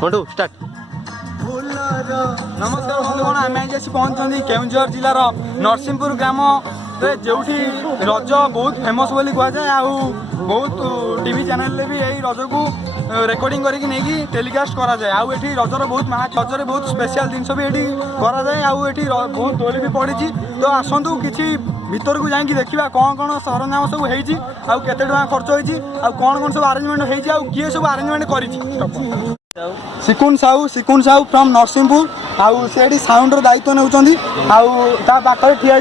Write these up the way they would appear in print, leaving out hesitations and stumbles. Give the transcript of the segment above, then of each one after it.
Start. नमस्कार बंधुगण आम आज पहुँचती केन्दुझर जिलार नरसिंहपुर ग्राम जो रज बहुत फेमस बोली कहुए आउ बहुत टीवी चैनल भी यही रज को रेकर्डिंग करके टेलीकास्ट करा जाए आउ एठी रजर बहुत रजर बहुत स्पेशल जिनस भी ये करा जाए आउ एठी बहुत दोली भी पड़ी तो आसतु किसी भीतर को जाकि देखा कौन कौन सरंजाम सब होती आते खर्च होती कौन कौन सब आरेंजमेंट होती आउ किए सब आरेंजमेंट कर सिकुन साहू फ्रॉम नरसिंहपुर आउ से साउंड दायित्व नौकरी आखिर ठिया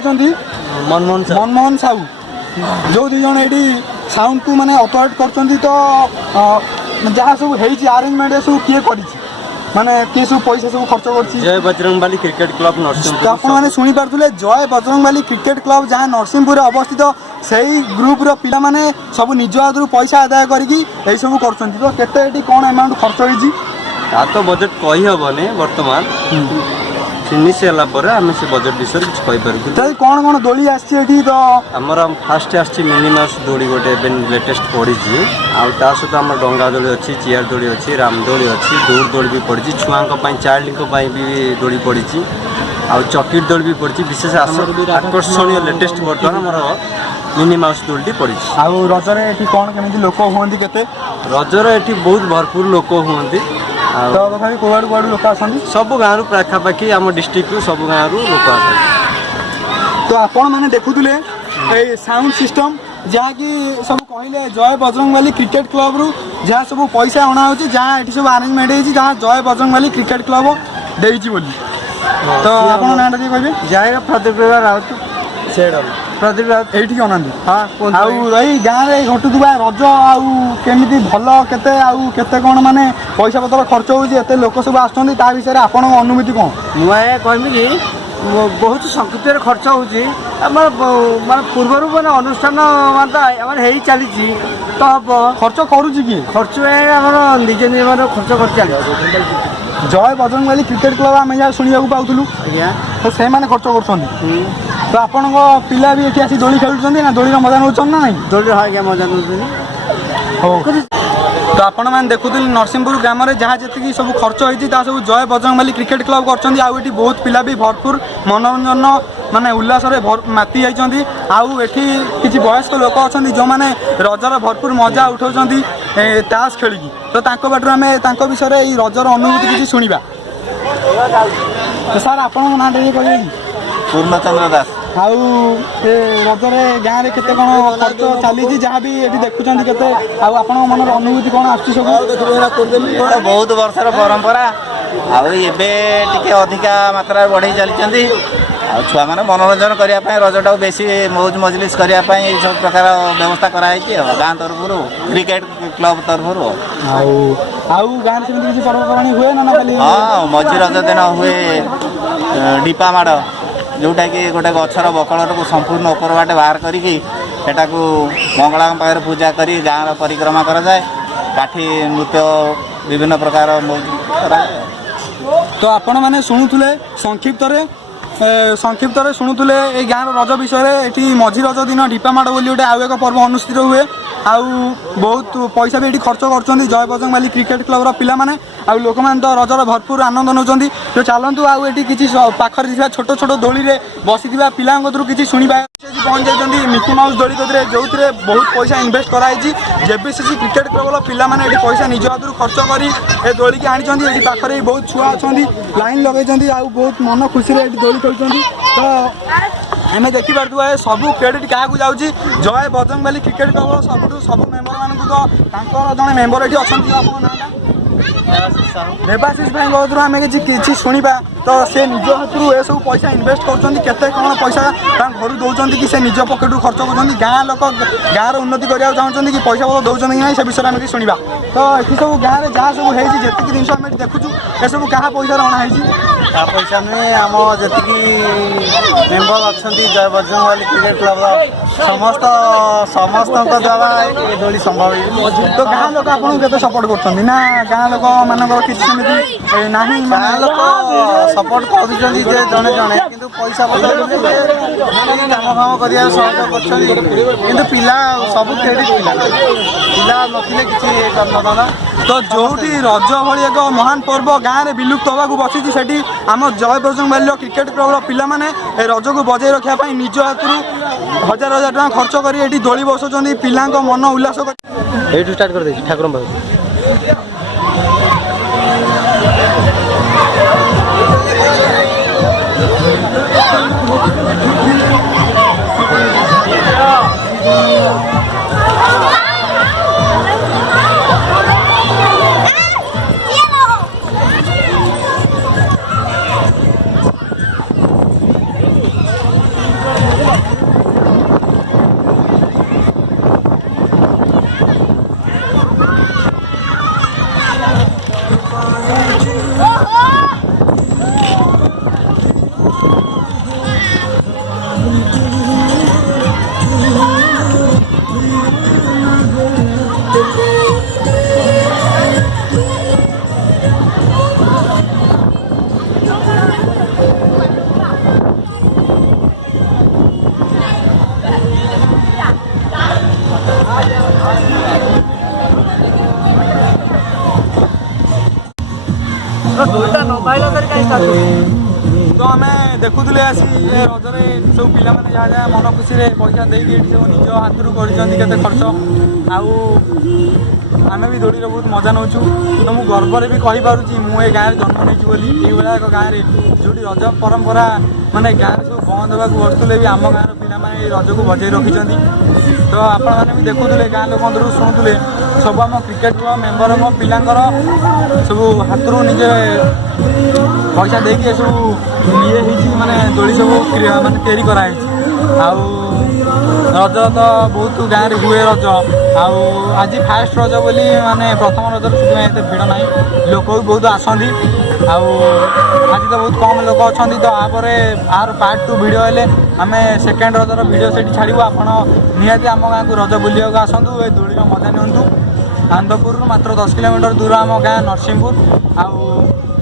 मनमोहन साहू जो दी जन ये साउंड को माने ऑपरेट करछंती तो जहाँ सब होती आरेंजमेंट सब किए कर माने किए सब पैसा सब खर्च कर जय बजरंगबाली क्रिकेट क्लब नरसिंहपुर आपने शुणी पारे जय बजरंगबाली क्रिकेट क्लब जहाँ नरसिंहपुर अवस्थित से ग्रुप्र पिला माने सब निज हाथ पैसा आदाय करके सब कर कौन अमाउंट खर्च होती तो बजेट कही हेनी बर्तमान फिनिश है आम से बजेट विषय कुछ कहीपर कौन कौन दोली आसी तो आमर फास्ट आसी मिनी माउस दोली गोटे लेटेस्ट पड़ी आ सहित आम डंगा दोली अच्छी चेयर दोली अच्छी रामदोली अच्छी दौड़ दोली भी पड़ी छुआ चाइल्ड भी दोली पड़ी आ चॉकलेट दोली भी पड़ी विशेष आकर्षणीय लेटेस्ट बर्तमान आमर मिनी माउस दोली पड़ी आउ रजरे कौन केमी लोक हुए के रजर ये बहुत भरपूर लोक हुए तो तथा कौड़ कौड़ लोक आसती सब गाँव पाखापाखि आम डिस्ट्रिक्ट सब गाँव लोक आसती तो आपण मैंने देखुले साउंड सिस्टम जहाँकि सब कहले जय बजरंगबाली क्रिकेट क्लब रु जहाँ सब पैसा अणा हो जहाँ ये सब आरेंजमेंट होती जहाँ जय बजरंगबाली क्रिकेट क्लब देती बोली तो आप नाटा टे कहे जय प्रदीप राउत से प्रदीप राउत ये अनाती हाँ आई गाँव में घटुवा रज आमि भल के कौन माने पैसा पतर खर्च होते लोक सब आसुँच विषय आपण अनुभूति कौन मुझे कहमी कि बहुत संक्षिप्त खर्च होना पूर्वर मैंने अनुष्ठान मानते चली तो हम खर्च करुच्ची किए खर्च आम निजे निर्माण खर्च कर चल जय बजरंगबाली क्रिकेट क्लब आम जहाँ शुणा पाऊँ आज्ञा तो से मैंने खर्च कर तो आपण पिला भी ये आसी दोली खेलुं ना दोली मजा नौ ना नहीं दोली हाँ आज्ञा मजा नौ तो आपण मैंने देखुले नरसिंहपुर ग्राम में जहाँ जी सब खर्च होती सब जय बजरंगबाली क्रिकेट क्लब कर बहुत पिला भी भरपूर मनोरंजन माने उल्लास माति जाइए आउ एठी किसी वयस्क लोक अच्छा जो मैंने रजर भरपूर मजा उठाऊँ ताश खेलिकी तो बाटर आम विषय रजर अनुभूति किसी शुणा तो सार आपण ना कहे पूर्णचंद्र दास आउ रजरे गाँव में केते कौन खर्च चली जहाँ भी ये देखुं के आप मन अनुभूति कौन आस बहुत वर्षर परंपरा आबे अधिका मात्रा बढ़े चली छुआ मैंने मनोरंजन करने रजटा बेसी मौज मजलिस करने सब प्रकार व्यवस्था कराई गाँ तरफ क्रिकेट क्लब तरफ गाँव से किसी पर्वपर्वाणी हुए ना हाँ मझी रज दिन हुए डीपा माड़ जोटा कि गोटे गचर बकल को संपूर्ण ऊपर बाटे बाहर करके मंगला पाखे पूजा कर गाँव परिक्रमा कराए काठी नृत्य विभिन्न प्रकार तो आपण मैंने शुणुले संक्षिप्त शुणुले ये गाँव रज विषय ये मझी रज दिन ढीपामाड़ बोली गोटे आउ एक पर्व अनुष्ठित हुए आउ बहुत पैसा भी ये खर्च कर जय बजरंगबाली क्रिकेट क्लब पिला माने आउ लोक मैंने तो रजर भरपूर आनंद नौ तो चलतु आउ ये किसी पाखर छोट छोट दोली में बसी पिला किसी शुणा पहुँच जाती मिकी माउस दोली जो बहुत पैसा इनवेस्ट कराई जेबीसीसी क्रिकेट क्लब पिला माने ये पैसा निज हाथ खर्च कर दोली की आनी ये पाखे बहुत छुआ अच्छा लाइन लगे आउ बहुत मन खुशी दोली खेलुं तो आम देखिपे सब क्रेडिट क्या जाऊँगी जय बजरंगबाली क्रिकेट क्लब सब मेम्बर मानक तो जड़े मेम्बर ये अच्छा देवाशीष भाई आम किसी शुणा तो से निज हाथ ये सब पैसा इनवेस्ट करते कौन पैसा घर दौरान कि से निज पकेट खर्च कर गाँ लोक गाँव उन्नति करने चाहते कि पैसा पत्र दौरान कि ना से विषय में शुणा तो ये सब गाँव में जहाँ सब होती जिन आम देखुँ ये सब क्या पैसा अणा पैसा नुहे आम जी मेम्बर अच्छा जय बजरंगबाली क्रिकेट क्लब समस्त द्वारा ये दोली संभव तो गाँ लोक आपको सपोर्ट कर गाँ लोक मान किसी ना गाँ लोक सपोर्ट कर जड़े जड़े कि पैसा पत्र काम फाम कर सहयोग कर पिला सब क्रेडिट पिला पिला नथिले किसी कर तो जोटी रज भली एक महान पर्व गाँव में विलुप्त होगा बसी से आम जय बजरंग बाली क्रिकेट क्लब पिला माने रज को बजाई रखापी निज हाथ हजार हजार टाँग खर्च कर दोली बसुँच पिला मन उल्लास एठू स्टार्ट कर देछि ठाकुर बाबू तो आम देखुले आसी रजरे सब पिला माने जहाँ जहाँ मन खुशी पैसा देके सब निज हाथ कर खर्च आम भी दोड़ी बहुत मजा नौ तो मुझे गर्व भी कहीपी मुझे गाँव जन्म नहीं बोली ये एक गाँव में जो रज परंपरा माने गाँव सब बंद होगा बसुले भी आम गाँव पिला माने रज को बजाई रखिंट तो आपण मैंने भी देखुले गाँव लोक शुणुले सब आम क्रिकेट क्लब मेम्बर पिलांकर सब हाथ निजे पैसा देके सब ये माने दोली सब माने तैयारी कराई रज तो बहुत गाँव में हुए रज आज फास्ट रज बोली माने प्रथम रज से भिड़ ना लोक भी बहुत आसती आज तो बहुत कम लोक अच्छा तो यापर आर पार्ट 2 वीडियो हेले आम सेकेंड रजर वीडियो से छाड़ू आप निहाती आम गाँव को रज बुलिया आसतु ए दोली मजा नियंतु आनंदपुर मात्र 10 किलोमीटर दूर आम गाँ नरसिंहपुर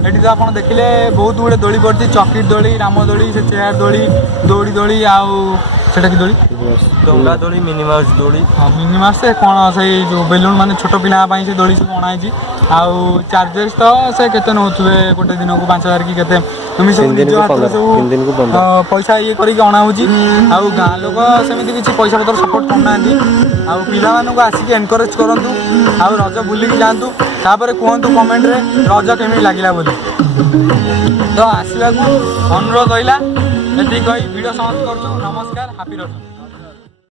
एटी तो आप देखिले बहुत गुड़े दोली पड़ी चकी दोली राम दोली से चेयर दोली दौड़ी दोली आटा कि दोली डंगा दोली मिनिमास दोली हाँ मिनिमास से कौन से जो बेलून माने छोट पिला से दोली सब अणाई आउ चार्जेस तो से केते नौथुवे गोटे दिन को 5000 कि केते तुम सब निज हाथ सब पैसा ये करिक अणा होची आउ गाँ लोक सेमिति किछि पैसा पत्र सपोर्ट करना आउ पिला मानू को आसिक एनकरेज करंतु आउ रज बुलिक जांतु तापर कहतु कमेंट रे रज केमी लागिला बोली तो आसवा को अनुरोध रहिला एति कहि वीडियो समाप्त करछु नमस्कार हैप्पी रज।